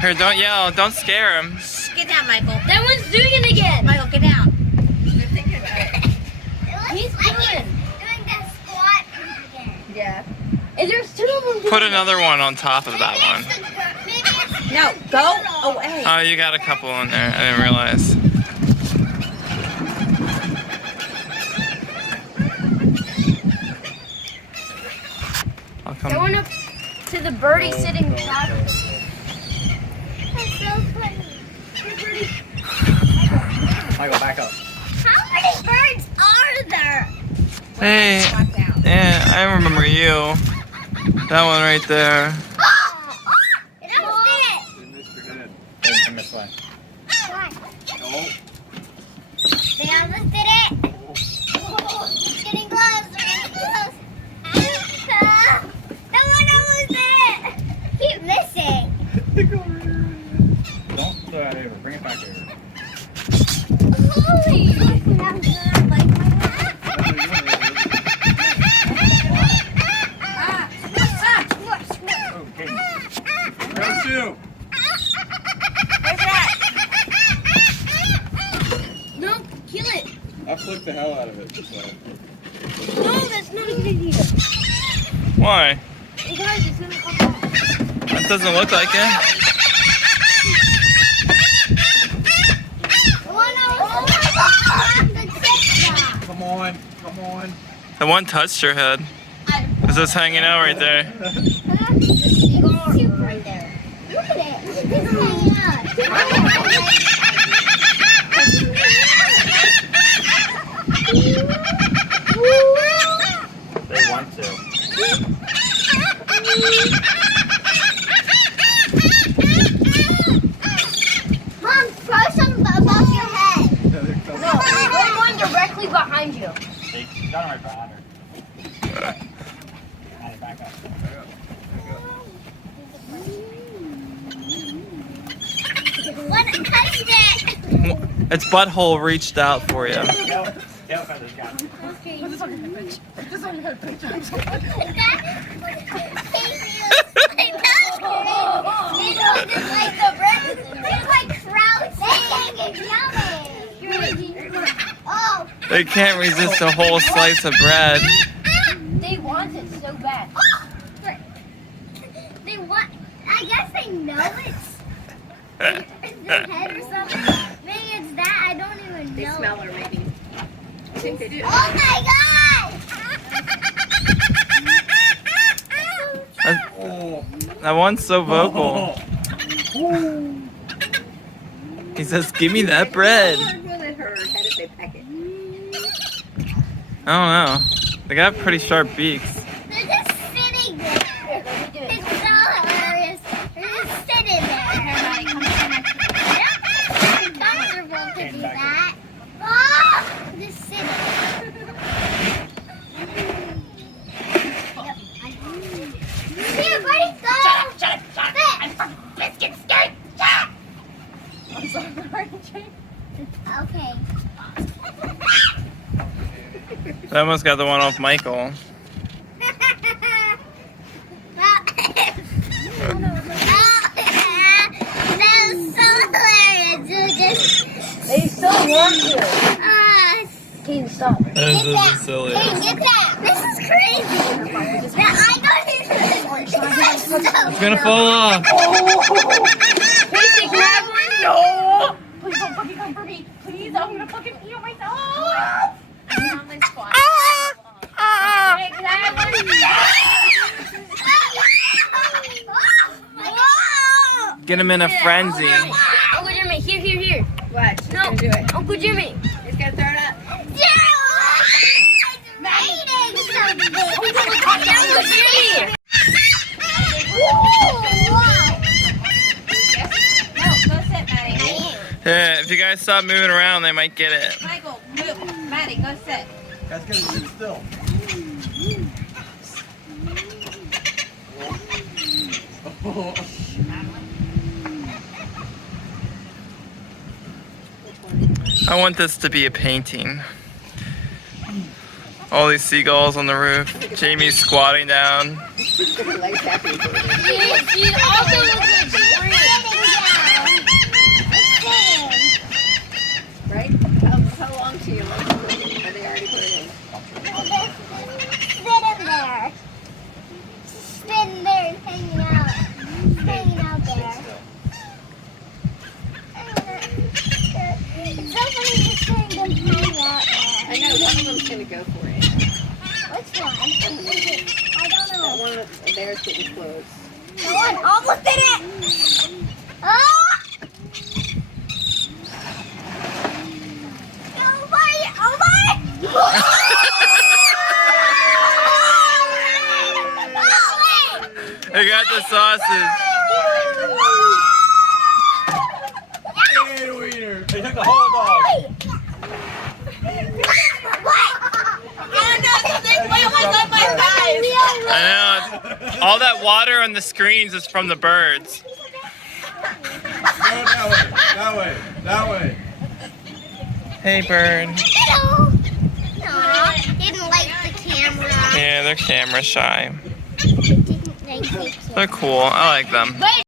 Here, don't yell. Don't scare him. Shh, get down, Michael. That one's doing it again. Michael, get down. He's doing. Doing that squat again. Yeah. And there's two of them. Put another one on top of that one. No, go away. Oh, you got a couple in there. I didn't realize. I'll They come. went up to the birdie sitting on top of it. That's so funny. Michael, back up. How many birds are there? Hey, Walk down. yeah, I remember you. That one right there. It almost did it. Hey, come this way. Why? No. They almost did it. It's getting close. We're getting close. That one almost did it. Keep missing. Don't throw that over. Bring it back over. Holy. Oh, Katie. Go shoot. No, kill it. I flipped the hell out of it. So. No, that's not a good idea. Why? Hey guys, it's gonna come off. That doesn't look like it. Come on. Come on. The one touched your head. It's just hanging out right there. Right there. Look at it. It's hanging out. They want to. Mom, throw some above your head. No, there's one directly behind you. They got him right behind her. Alright, back up. What touched it? Its butthole reached out for you. Tail feathers got him. Put this on your picture. Put this on your picture. Thank you. Like that's great. You know, just like the bread. It's like crouching and jumping. Oh. They can't resist a whole slice of bread. They want it so bad. They want. I guess they know it's their head or something. Maybe it's that. I don't even They know. smell her, maybe. I think they do. Oh my god! Oh. That one's so vocal. He says, "Give me that bread." Will it hurt her head if they peck it? I don't know. They got pretty sharp beaks. They're just sitting there. Here, let me do it. It's so hilarious. They're just sitting there. Everybody, come stand next to me. It's comfortable to do that. Oh, just sitting. Here, buddy, go. Shut up, shut up. I'm from Biscuit Skirt. Shut up. I'm sorry, Jane. Okay. I almost got the one off Michael. That was so hilarious. They still want you. Kaden, stop. That is just silly. Hey, get that. This is crazy. That I got into this. It's gonna fall off. Casey, grab one. No. Please don't fucking come for me. Please, I'm gonna fucking heal myself. I'm on my squat. Hey, grab one. Get him in a frenzy. Uncle Jimmy, here. What? She's No, gonna do it. Uncle Jimmy. He's gonna throw it up. Uncle Jimmy. No, go sit, Maddie. Yeah, if you guys stop moving around, they might get it. Michael, move. Maddie, go sit. That's gonna sit still. I want this to be a painting. All these seagulls on the roof. Jamie's squatting down. She also looks like spring. the sausage. Hey, wiener. They took the whole dog. I know. All that water on the screens is from the birds. Go that way. That way. That way. Hey, bird. Hello. Aw, didn't like the camera. Yeah, they're camera shy. Didn't like the camera. They're cool. I like them.